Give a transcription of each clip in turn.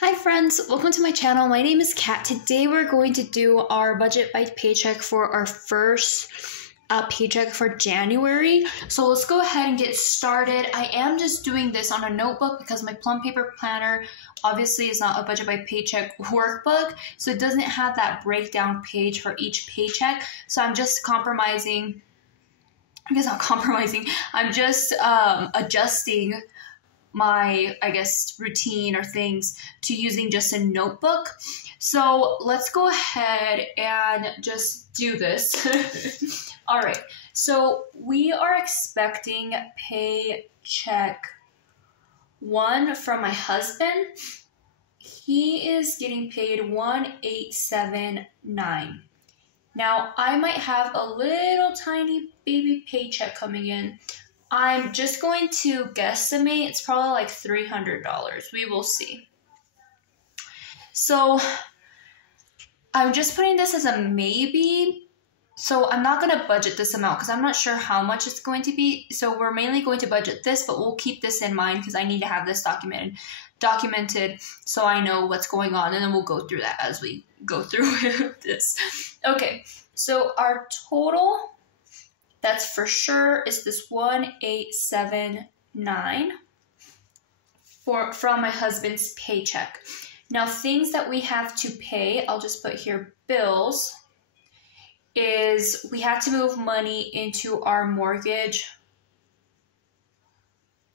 Hi friends, welcome to my channel. My name is Kat. Today we're going to do our budget by paycheck for our first paycheck for January. So let's go ahead and get started. I am just doing this on a notebook because my plum paper planner obviously is not a budget by paycheck workbook, so it doesn't have that breakdown page for each paycheck. So I'm just compromising. I guess not compromising. I'm just adjusting my, routine or things to using just a notebook. So let's go ahead and just do this. All right, so we are expecting paycheck 1 from my husband. He is getting paid $1,879. Now, I might have a little tiny baby paycheck coming in. I'm just going to guesstimate it's probably like $300. We will see. So I'm just putting this as a maybe. So I'm not going to budget this amount because I'm not sure how much it's going to be. So we're mainly going to budget this, but we'll keep this in mind because I need to have this documented so I know what's going on, and then we'll go through that as we go through this. Okay, so our total, that's for sure, is this $1,879 from my husband's paycheck. Now, things that we have to pay, I'll just put here bills, is we have to move money into our mortgage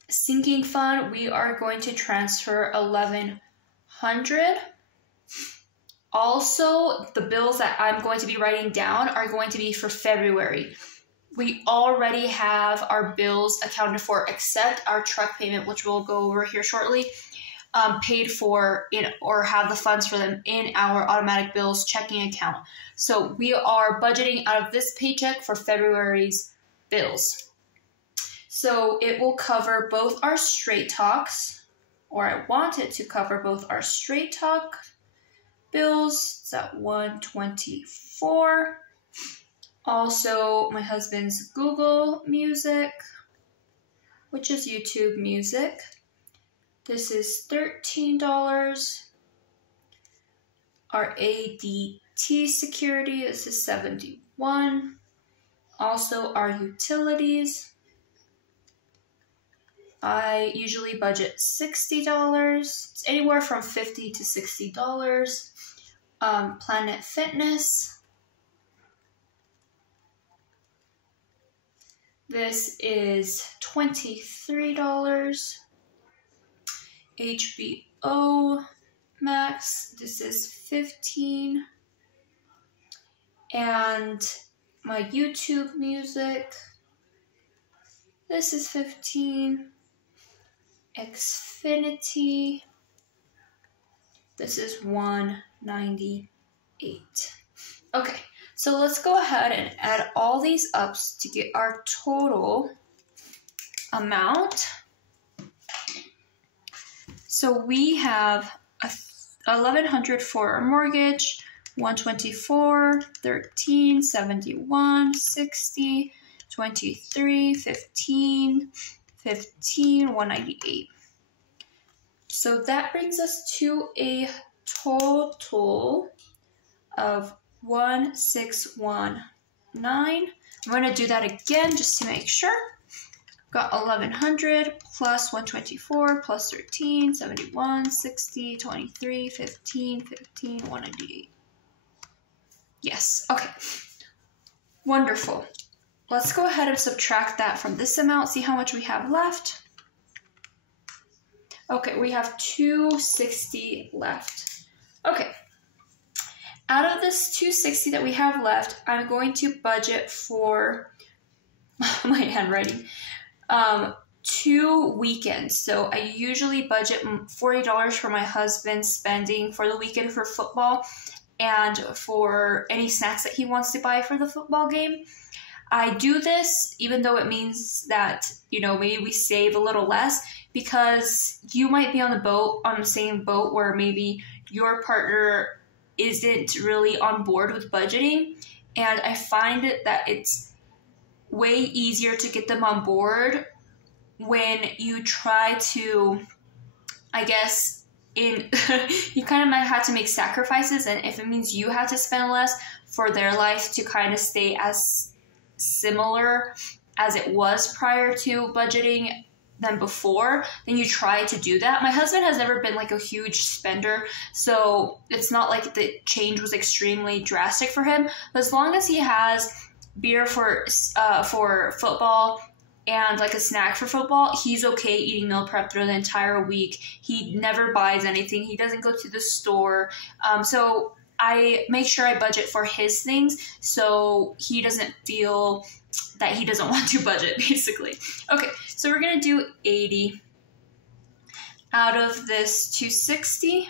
sinking fund. We are going to transfer $1,100. Also, the bills that I'm going to be writing down are going to be for February. We already have our bills accounted for except our truck payment, which we'll go over here shortly, paid for or have the funds for them in our automatic bills checking account. So we are budgeting out of this paycheck for February's bills. So it will cover both our straight talks, or I want it to cover both our straight talk bills. It's at $124. Also, my husband's Google Music, which is YouTube Music. This is $13. Our ADT security, this is $71. Also, our utilities, I usually budget $60. It's anywhere from $50 to $60. Planet Fitness, this is $23. HBO Max, this is $15. And my YouTube Music, this is $15. Xfinity, this is $198. Okay, so let's go ahead and add all these up to get our total amount. So we have $1,100 for our mortgage, $124, $13, $71, $60, $23, $15, $198. So that brings us to a total of $1,619. I'm going to do that again just to make sure. Got $1,100 plus $124 plus $13, $71, $60, $23, $15, $198. Yes, okay. Wonderful. Let's go ahead and subtract that from this amount, see how much we have left. Okay, we have $260 left. Okay. Out of this $260 that we have left, I'm going to budget for my handwriting. 2 weekends. So I usually budget $40 for my husband's spending for the weekend for football and for any snacks that he wants to buy for the football game. I do this even though it means that, maybe we save a little less, because you might be on the same boat where maybe your partner isn't really on board with budgeting. And I find that it's way easier to get them on board when you try to, you kind of might have to make sacrifices, and if it means you have to spend less for their life to kind of stay as similar as it was prior to budgeting than before, then you try to do that. My husband has never been like a huge spender, so it's not like the change was extremely drastic for him. But as long as he has beer for football and like a snack for football, he's okay eating meal prep through the entire week. He never buys anything. He doesn't go to the store. So I make sure I budget for his things so he doesn't feel that he doesn't want to budget, basically. Okay, so we're going to do 80 out of this 260.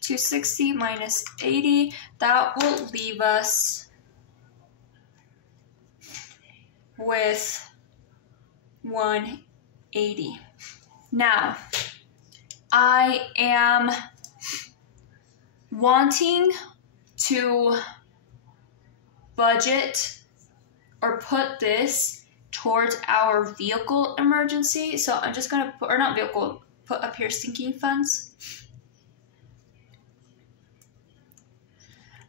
260 minus 80, that will leave us with 180. Now, I am wanting to budget or put this towards our vehicle emergency. So I'm just going to put, or not vehicle, put up here sinking funds.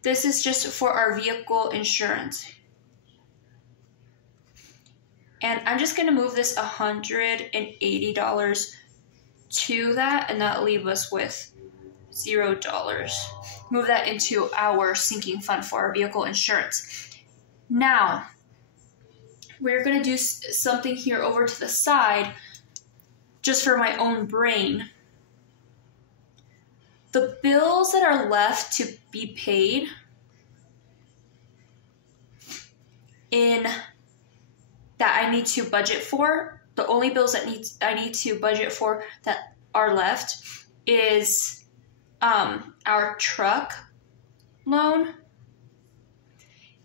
This is just for our vehicle insurance. And I'm just going to move this $180 to that, and that'll leave us with $0. Move that into our sinking fund for our vehicle insurance. Now, we're going to do something here over to the side just for my own brain. The bills that are left to be paid in that I need to budget for, the only bills that I need to budget for that are left is our truck loan.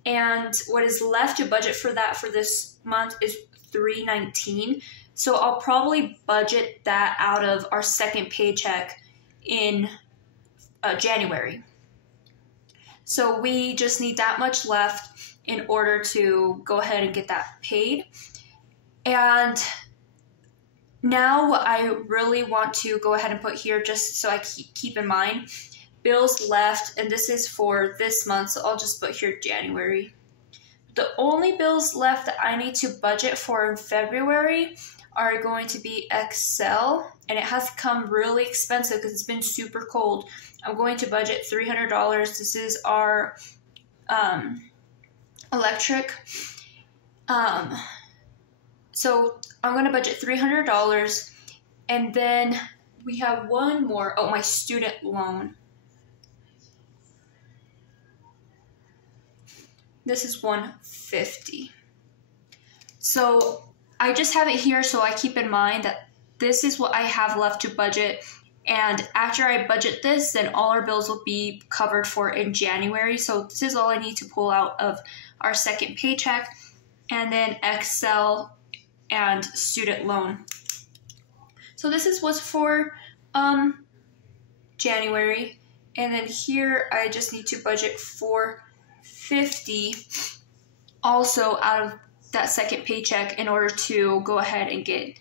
And what is left to budget for that for this month is $319. So I'll probably budget that out of our second paycheck in January. So we just need that much left in order to go ahead and get that paid. And now what I really want to go ahead and put here, just so I keep in mind, bills left, and this is for this month, so I'll just put here January. The only bills left that I need to budget for in February are going to be Excel, and it has come really expensive because it's been super cold. I'm going to budget $300. This is our electric. So I'm going to budget $300, and then we have one more. Oh, my student loan. This is $150. So I just have it here so I keep in mind that this is what I have left to budget. And after I budget this, then all our bills will be covered for in January. So this is all I need to pull out of our second paycheck. And then Excel and student loan. So this is what's for January. And then here I just need to budget for $50 also out of that second paycheck in order to go ahead and get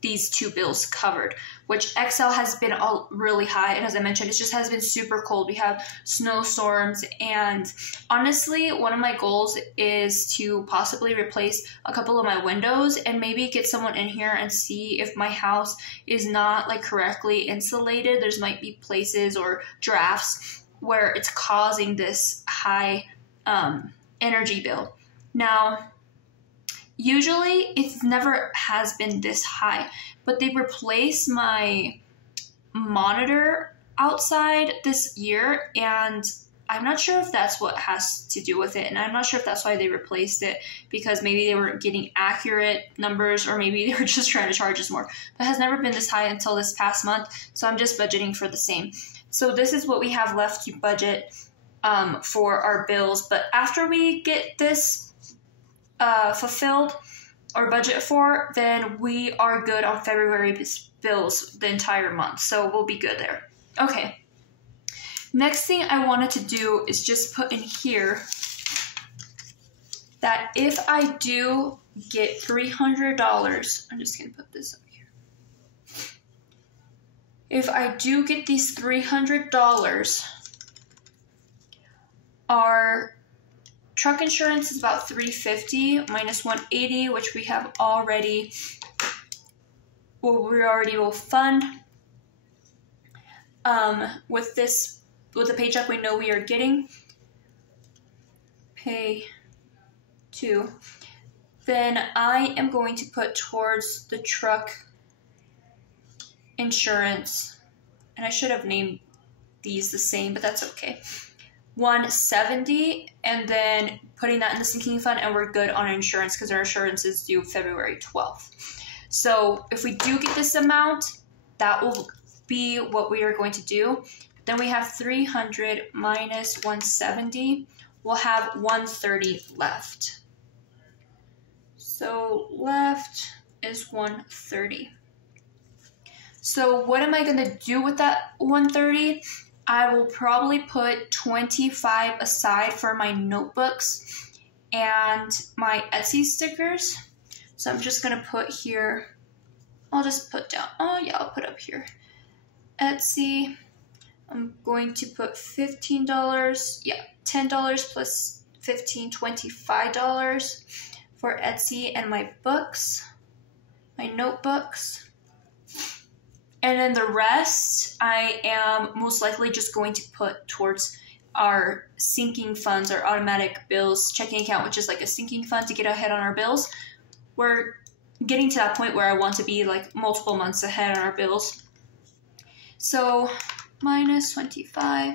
these two bills covered, which Excel has been all really high. And as I mentioned, it just has been super cold. We have snowstorms, and honestly, one of my goals is to possibly replace a couple of my windows and maybe get someone in here and see if my house is not like correctly insulated. There's might be places or drafts where it's causing this high energy bill. Now, usually it never has been this high, but they replaced my monitor outside this year, and I'm not sure if that's what has to do with it, and I'm not sure if that's why they replaced it, because maybe they weren't getting accurate numbers, or maybe they were just trying to charge us more. But it has never been this high until this past month, so I'm just budgeting for the same. So this is what we have left to budget for our bills, but after we get this fulfilled or budget for, then we are good on February bills the entire month, so we'll be good there. Okay, next thing I wanted to do is just put in here that if I do get $300, I'm just gonna put this up here. if I do get these $300, our truck insurance is about $350 minus $180, which we have already, well, we already will fund. With the paycheck we know we are getting, pay to, then I am going to put towards the truck insurance, and I should have named these the same, but that's okay. $170, and then putting that in the sinking fund, and we're good on insurance because our insurance is due February 12th. So if we do get this amount, that will be what we are going to do. Then we have 300 minus 170. We'll have 130 left. So left is 130. So what am I going to do with that 130? I will probably put 25 aside for my notebooks and my Etsy stickers. So I'm just going to put here, I'll just put down, I'll put up here, Etsy. I'm going to put $15, $10 plus $15, $25 for Etsy and my books, my notebooks. And then the rest, I am most likely just going to put towards our sinking funds, our automatic bills checking account, which is like a sinking fund to get ahead on our bills. We're getting to that point where I want to be like multiple months ahead on our bills. So minus 25,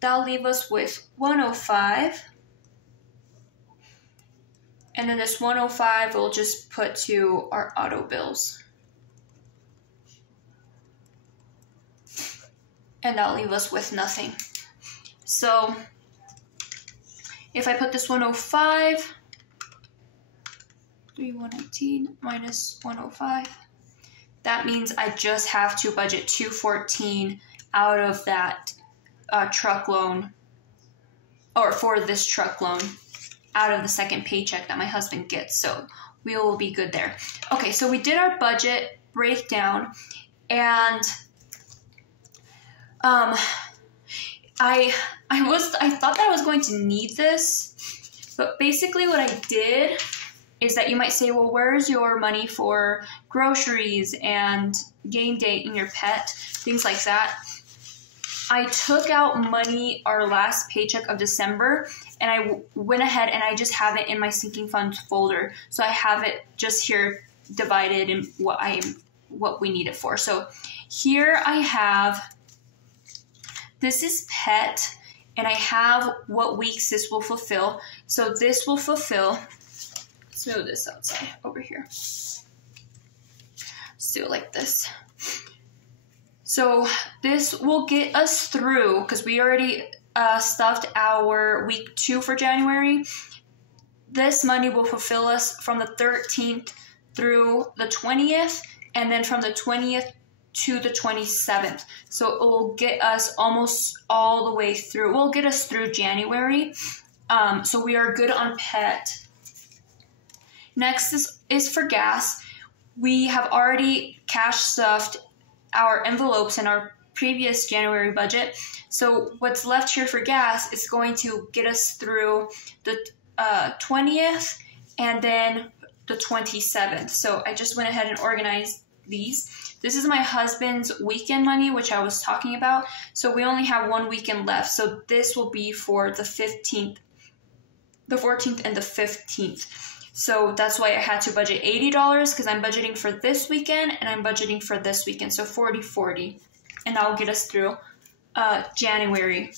that'll leave us with 105. And then this 105 we'll just put to our auto bills. And that'll leave us with nothing. So if I put this 105, 118 minus 105, that means I just have to budget $214 out of that truck loan, or for this truck loan, out of the second paycheck that my husband gets. So we will be good there. Okay, so we did our budget breakdown, and I thought that I was going to need this, but basically what I did is that you might say, well, where's your money for groceries and game day and your pet, things like that. I took out money our last paycheck of December, and I went ahead and I just have it in my sinking funds folder. So I have it just here divided in what we need it for. So here I have, this is pet, and I have what weeks this will fulfill. So this will fulfill, let's move this outside over here. Let's do it like this. So this will get us through, because we already stuffed our week 2 for January. This money will fulfill us from the 13th through the 20th, and then from the 20th to the 27th. So it will get us almost all the way through. Will get us through January. So we are good on pet. Next is for gas. We have already cash stuffed our envelopes in our previous January budget. So what's left here for gas is going to get us through the 20th and then the 27th. So I just went ahead and organized these. This is my husband's weekend money, which I was talking about. So we only have one weekend left. So this will be for the 15th, the 14th, and the 15th. So that's why I had to budget $80, because I'm budgeting for this weekend and I'm budgeting for this weekend. So 40, and that will get us through January.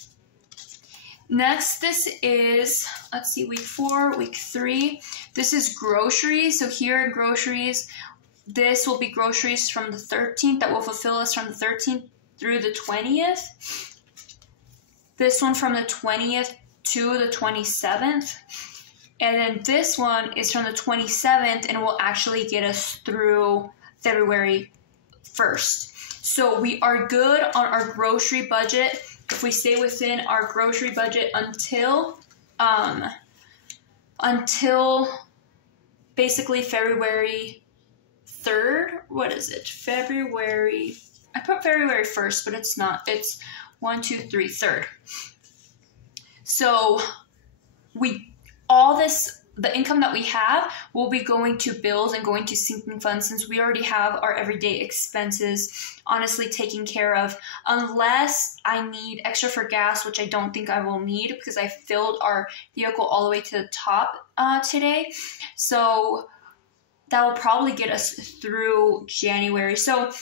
Next, this is, let's see, week 4, week 3. This is groceries. So here in groceries, this will be groceries from the 13th that will fulfill us from the 13th through the 20th. This one from the 20th to the 27th. And then this one is from the 27th and will actually get us through February 1st. So we are good on our grocery budget if we stay within our grocery budget until basically February 3rd. What is it? February, I put February 1st, but it's not. It's 1, 2, 3, 3rd. So the income that we have will be going to bills and going to sinking funds, since we already have our everyday expenses honestly taken care of, unless I need extra for gas, which I don't think I will need because I filled our vehicle all the way to the top today. So that will probably get us through January. So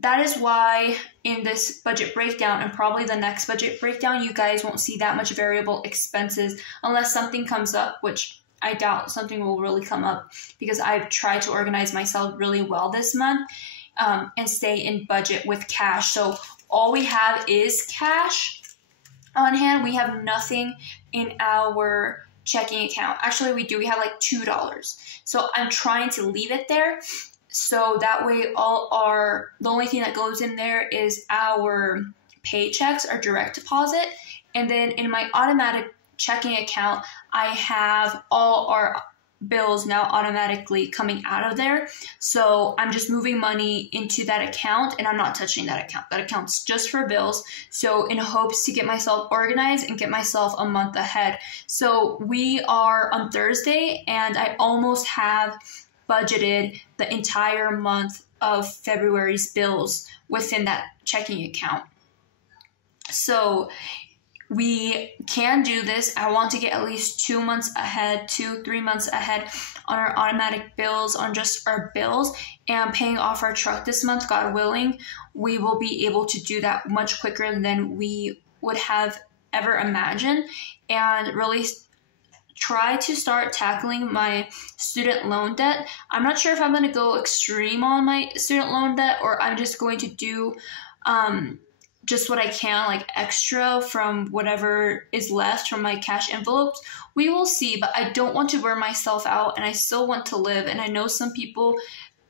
that is why in this budget breakdown, and probably the next budget breakdown, you guys won't see that much variable expenses unless something comes up, which I doubt something will really come up, because I've tried to organize myself really well this month and stay in budget with cash. So all we have is cash on hand. We have nothing in our checking account. Actually, we do. We have like $2. So I'm trying to leave it there. So that way the only thing that goes in there is our paychecks, our direct deposit. And then in my automatic checking account, I have all our bills now automatically coming out of there. So I'm just moving money into that account, and I'm not touching that account. That account's just for bills. So in hopes to get myself organized and get myself a month ahead. So we are on Thursday, and I almost have budgeted the entire month of February's bills within that checking account. So we can do this. I want to get at least 2 months ahead, 3 months ahead on our automatic bills, on just our bills, and paying off our truck this month, God willing. We will be able to do that much quicker than we would have ever imagined, and really try to start tackling my student loan debt. I'm not sure if I'm going to go extreme on my student loan debt, or I'm just going to do just what I can, like extra from whatever is left from my cash envelopes. We will see, but I don't want to burn myself out, and I still want to live. And I know some people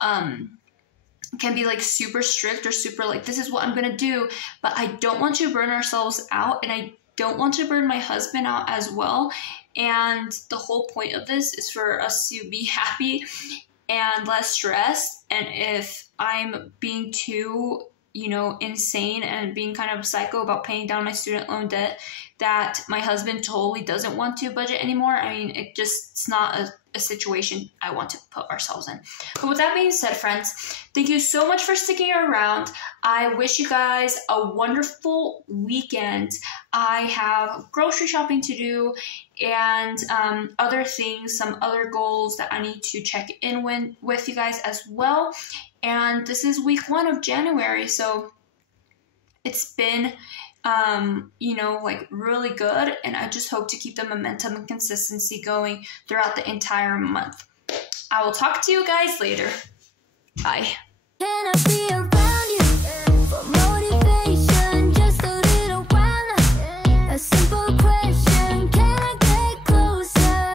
can be like super strict or super like, this is what I'm going to do, but I don't want to burn ourselves out, and I don't want to burn my husband out as well. And the whole point of this is for us to be happy and less stressed. And if I'm being too, insane and being kind of psycho about paying down my student loan debt, that my husband totally doesn't want to budget anymore, I mean, it's not a situation I want to put ourselves in. But with that being said, friends, thank you so much for sticking around. I wish you guys a wonderful weekend. I have grocery shopping to do and other things, some other goals that I need to check in with you guys as well. And this is week 1 of January, so it's been really good, and I just hope to keep the momentum and consistency going throughout the entire month. I will talk to you guys later. Bye.